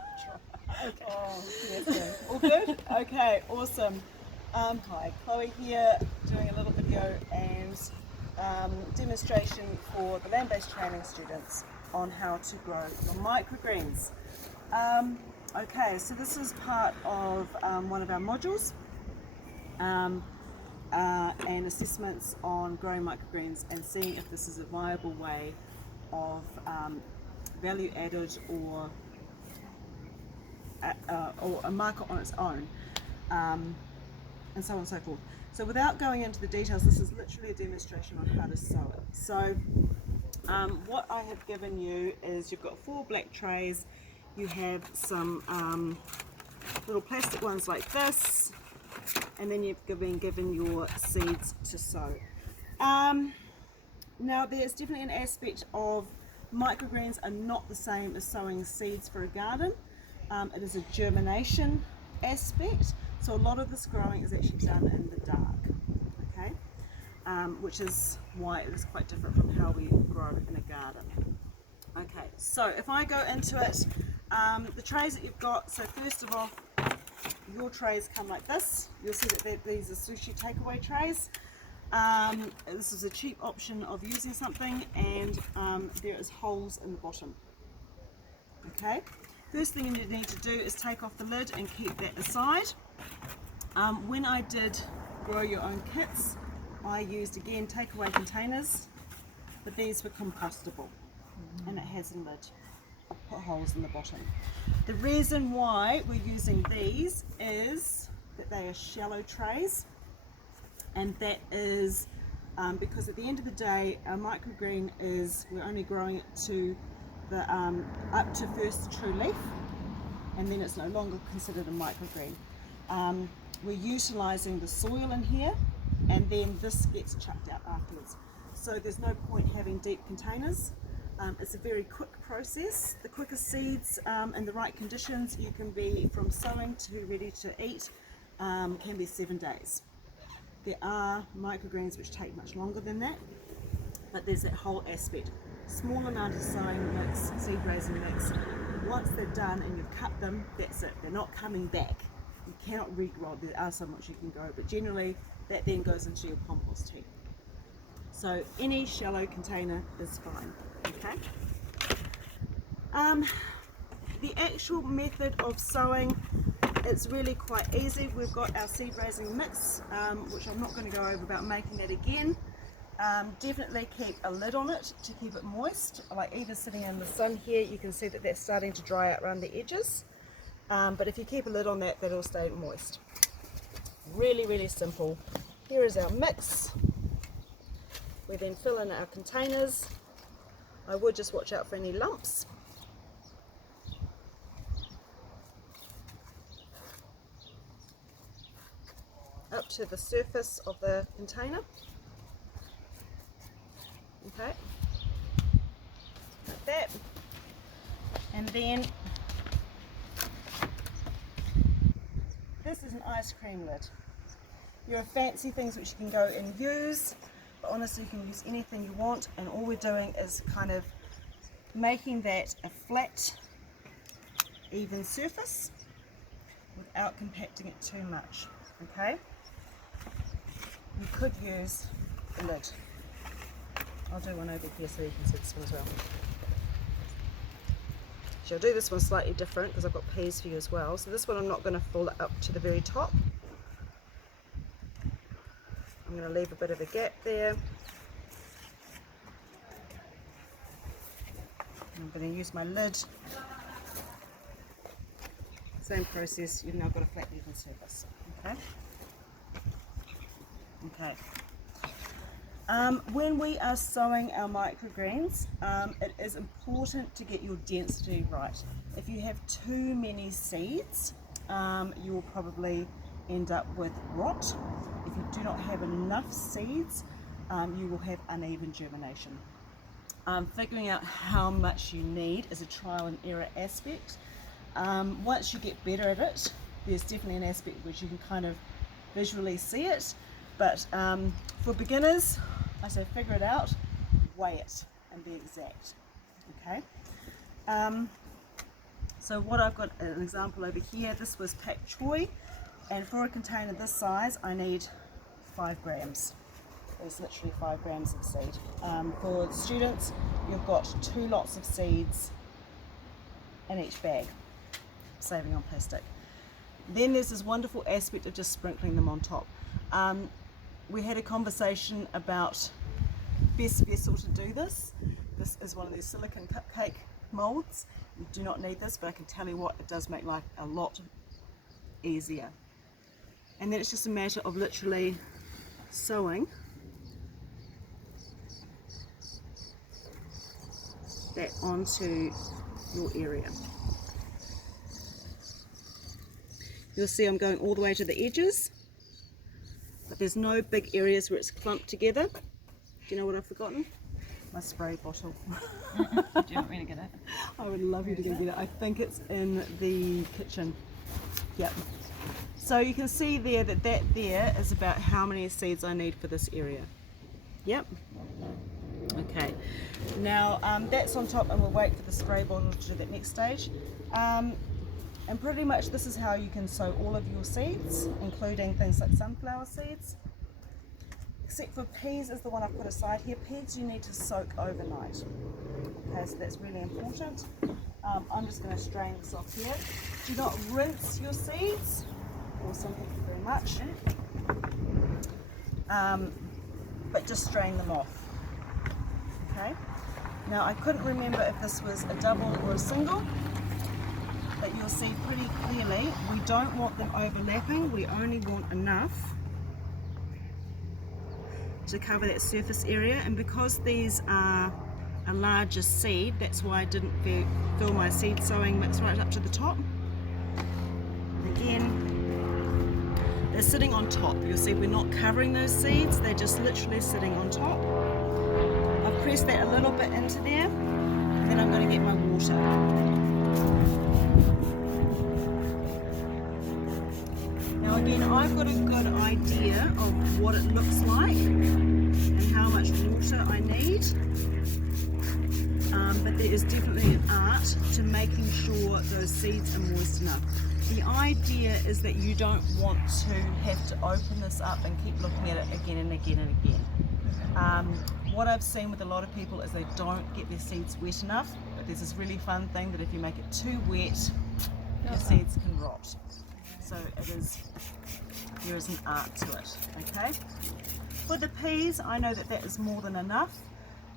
Okay. Oh, yes, all good? Okay, awesome. Hi, Chloe here, doing a little video and demonstration for the land-based training students on how to grow your microgreens. Okay, so this is part of one of our modules and assessments on growing microgreens and seeing if this is a viable way of value added or a market on its own, and so on and so forth. So without going into the details, this is literally a demonstration on how to sow it. So what I have given you is you've got 4 black trays, you have some little plastic ones like this, and then you've been given your seeds to sow. Now there's definitely an aspect of microgreens are not the same as sowing seeds for a garden. It is a germination aspect, so a lot of this growing is actually done in the dark, okay? Which is why it is quite different from how we grow in a garden. Okay, so if I go into it, the trays that you've got, so first of all, your trays come like this. You'll see that these are sushi takeaway trays. This is a cheap option of using something, and there is holes in the bottom. Okay, first thing you need to do is take off the lid and keep that aside. When I did grow your own kits, I used again takeaway containers, but these were compostable, and it has a lid. Put holes in the bottom. The reason why we're using these is that they are shallow trays, and that is because at the end of the day our microgreen is, we're only growing it to the up to first true leaf, and then it's no longer considered a microgreen. We're utilising the soil in here, and then this gets chucked out afterwards, so there's no point having deep containers. It's a very quick process. The quicker seeds in the right conditions, you can be from sowing to ready to eat, can be 7 days. There are microgreens which take much longer than that, but there's that whole aspect. Small amount of sowing mix, seed raising mix. Once they're done and you've cut them, that's it. They're not coming back. You cannot regrow. There are some which you can grow, but generally that then goes into your compost heap. So any shallow container is fine. Okay. The actual method of sowing, it's really quite easy. We've got our seed raising mix, which I'm not going to go over about making that again. Definitely keep a lid on it to keep it moist. Like even sitting in the sun here, you can see that that's starting to dry out around the edges. But if you keep a lid on that, that'll stay moist. Really, really simple. Here is our mix. We then fill in our containers. I would just watch out for any lumps. Up to the surface of the container. Okay, like that. And then this is an ice cream lid. There are fancy things which you can go and use, but honestly you can use anything you want, and all we're doing is kind of making that a flat, even surface without compacting it too much. Okay, you could use a lid. I'll do one over here so you can see this one as well. So I'll do this one slightly different because I've got peas for you as well. So this one I'm not going to fill it up to the very top. I'm going to leave a bit of a gap there. I'm going to use my lid. Same process, you've now got a flat even surface. Okay. Okay. When we are sowing our microgreens, it is important to get your density right. If you have too many seeds, you will probably end up with rot. If you do not have enough seeds, you will have uneven germination. Figuring out how much you need is a trial and error aspect. Once you get better at it, there's definitely an aspect which you can kind of visually see it, but for beginners, I say figure it out, weigh it, and be exact. Okay. So what I've got an example over here, this was pak choi, and for a container this size I need 5 grams. There's literally 5 grams of seed. For students, you've got 2 lots of seeds in each bag, saving on plastic. Then there's this wonderful aspect of just sprinkling them on top. We had a conversation about best vessel to do this. This is one of these silicone cupcake molds. You do not need this, but I can tell you what, it does make life a lot easier. And then it's just a matter of literally sowing that onto your area. You'll see I'm going all the way to the edges, but there's no big areas where it's clumped together. Do you know what I've forgotten? My spray bottle. Do you want me to get it? I would love you to go get it. I think it's in the kitchen. Yep. So you can see there that there is about how many seeds I need for this area. Yep. Okay. Now that's on top, and we'll wait for the spray bottle to do that next stage. And pretty much this is how you can sow all of your seeds, including things like sunflower seeds. Except for peas is the one I've put aside here. Peas you need to soak overnight. Okay, so that's really important. I'm just going to strain this off here. Do not rinse your seeds. Awesome, thank you very much. But just strain them off. Okay. Now I couldn't remember if this was a double or a single, but you'll see pretty clearly we don't want them overlapping. We only want enough to cover that surface area, and because these are a larger seed, that's why I didn't fill my seed sowing mix right up to the top. And again, they're sitting on top. You'll see we're not covering those seeds, they're just literally sitting on top. I've pressed that a little bit into there, and then I'm going to get my water. Now again, I've got a good idea of what it looks like and how much water I need, but there is definitely an art to making sure those seeds are moist enough. The idea is that you don't want to have to open this up and keep looking at it again and again and again. What I've seen with a lot of people is they don't get their seeds wet enough, but there's this really fun thing that if you make it too wet, your seeds can rot. So there is an art to it, okay? For the peas, I know that that is more than enough,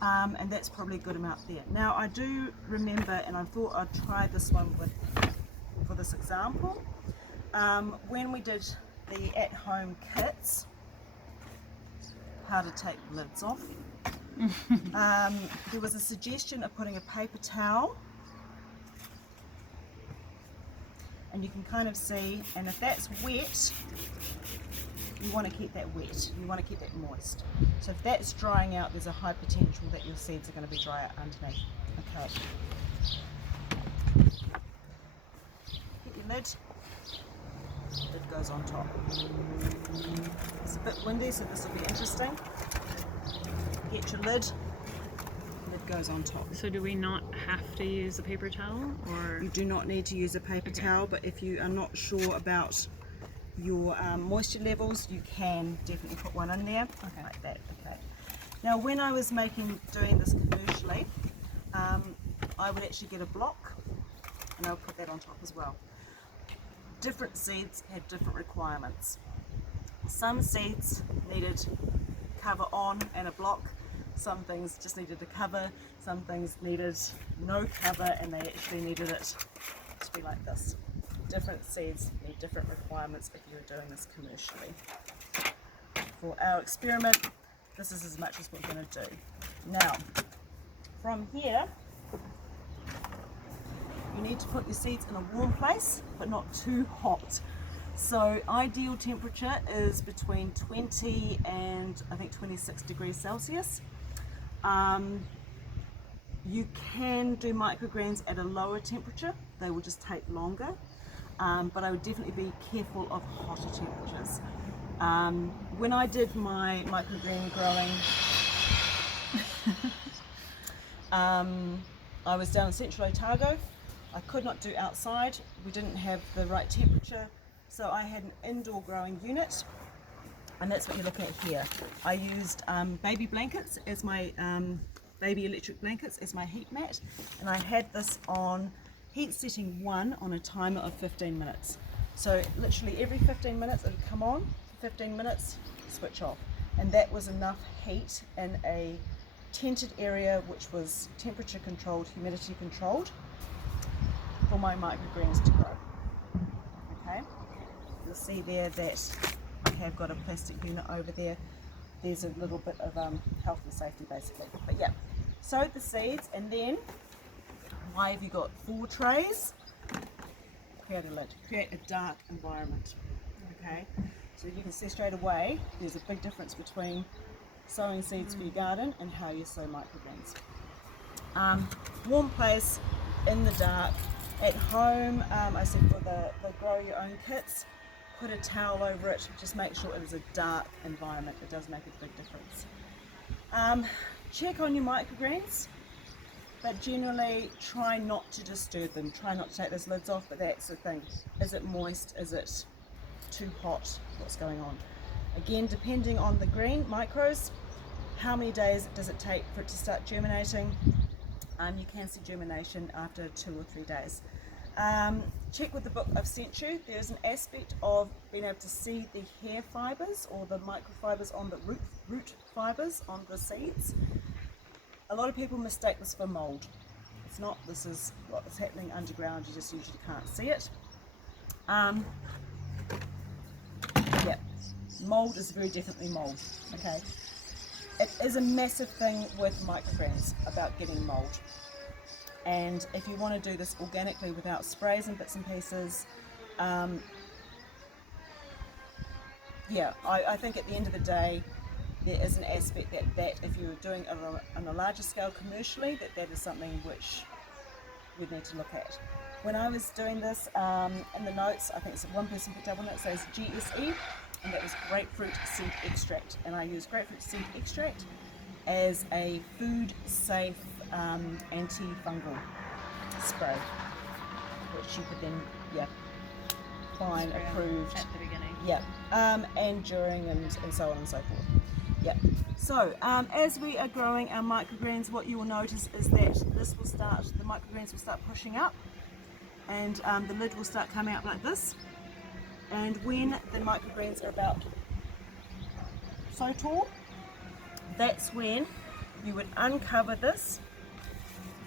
and that's probably a good amount there. Now I do remember, and I thought I'd try this one for this example, when we did the at-home kits, how to take lids off, there was a suggestion of putting a paper towel, and you can kind of see, and if that's wet, you want to keep that wet, you want to keep that moist. So if that's drying out, there's a high potential that your seeds are going to be drier underneath. Okay. Get your lid. Lid goes on top. It's a bit windy, so this will be interesting. Get your lid. Lid goes on top. So do we not have to use a paper towel, or? You do not need to use a paper towel, but if you are not sure about your moisture levels, you can definitely put one in there, like that. Okay. Now when I was doing this commercially, I would actually get a block and I'll put that on top as well. Different seeds have different requirements. Some seeds needed cover on and a block, some things just needed a cover, some things needed no cover and they actually needed it to be like this. Different seeds need different requirements if you're doing this commercially. For our experiment, this is as much as we're going to do. Now, from here, you need to put your seeds in a warm place, but not too hot. So ideal temperature is between 20 and I think 26 degrees Celsius. You can do microgreens at a lower temperature, they will just take longer. But I would definitely be careful of hotter temperatures. When I did my microgreen growing, I was down in Central Otago I could not do outside. We didn't have the right temperature, so I had an indoor growing unit, and that's what you're looking at here. I used baby blankets as my baby electric blankets as my heat mat, and I had this on heat setting 1 on a timer of 15 minutes. So literally every 15 minutes it would come on, 15 minutes, switch off. And that was enough heat in a tented area which was temperature controlled, humidity controlled, for my microgreens to grow. Okay, you'll see there that I have got a plastic unit over there. There's a little bit of health and safety basically. But yeah, sowed the seeds, and then why have you got 4 trays? Create a lid, create a dark environment. Okay, so you can see straight away there's a big difference between sowing seeds for your garden and how you sow microgreens. Warm place in the dark. At home, I said for the grow your own kits, put a towel over it, just make sure it is a dark environment. It does make a big difference. Check on your microgreens, but generally try not to disturb them. Try not to take those lids off, but that's the thing. Is it moist? Is it too hot? What's going on? Again, depending on the green micros, how many days does it take for it to start germinating? You can see germination after 2 or 3 days. Check with the book I've sent you. There's an aspect of being able to see the hair fibres or the microfibres on the root fibres on the seeds. A lot of people mistake this for mould. It's not. This is what is happening underground. You just usually can't see it. Yeah, mould is very definitely mould. Okay, it is a massive thing with microgreens about getting mould. And if you want to do this organically without sprays and bits and pieces, yeah, I think at the end of the day, there is an aspect that if you're doing it on a larger scale commercially, that is something which we need to look at. When I was doing this, in the notes, I think it's one person picked up on it, it says GSE, and that was grapefruit seed extract. And I use grapefruit seed extract as a food safe anti-fungal spray, which you could then, yeah, find Spray approved at the beginning. yeah, and during and so on and so forth. Yeah. So as we are growing our microgreens, what you will notice is that the microgreens will start pushing up, and the lid will start coming out like this. And when the microgreens are about so tall, that's when you would uncover this.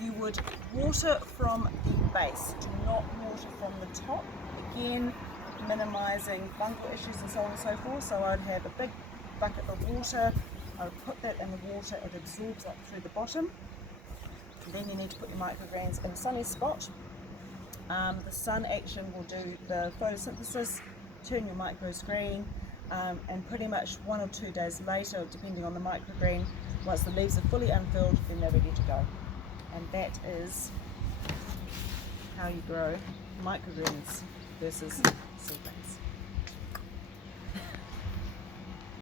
You would water from the base, do not water from the top. Again, minimizing fungal issues and so on and so forth. So I'd have a big bucket of water, I would put that in the water, it absorbs up through the bottom. And then you need to put your microgreens in a sunny spot. The sun action will do the photosynthesis, turn your micros green, and pretty much 1 or 2 days later, depending on the microgreen, once the leaves are fully unfilled, then they're ready to go. And that is how you grow microgreens versus seedlings.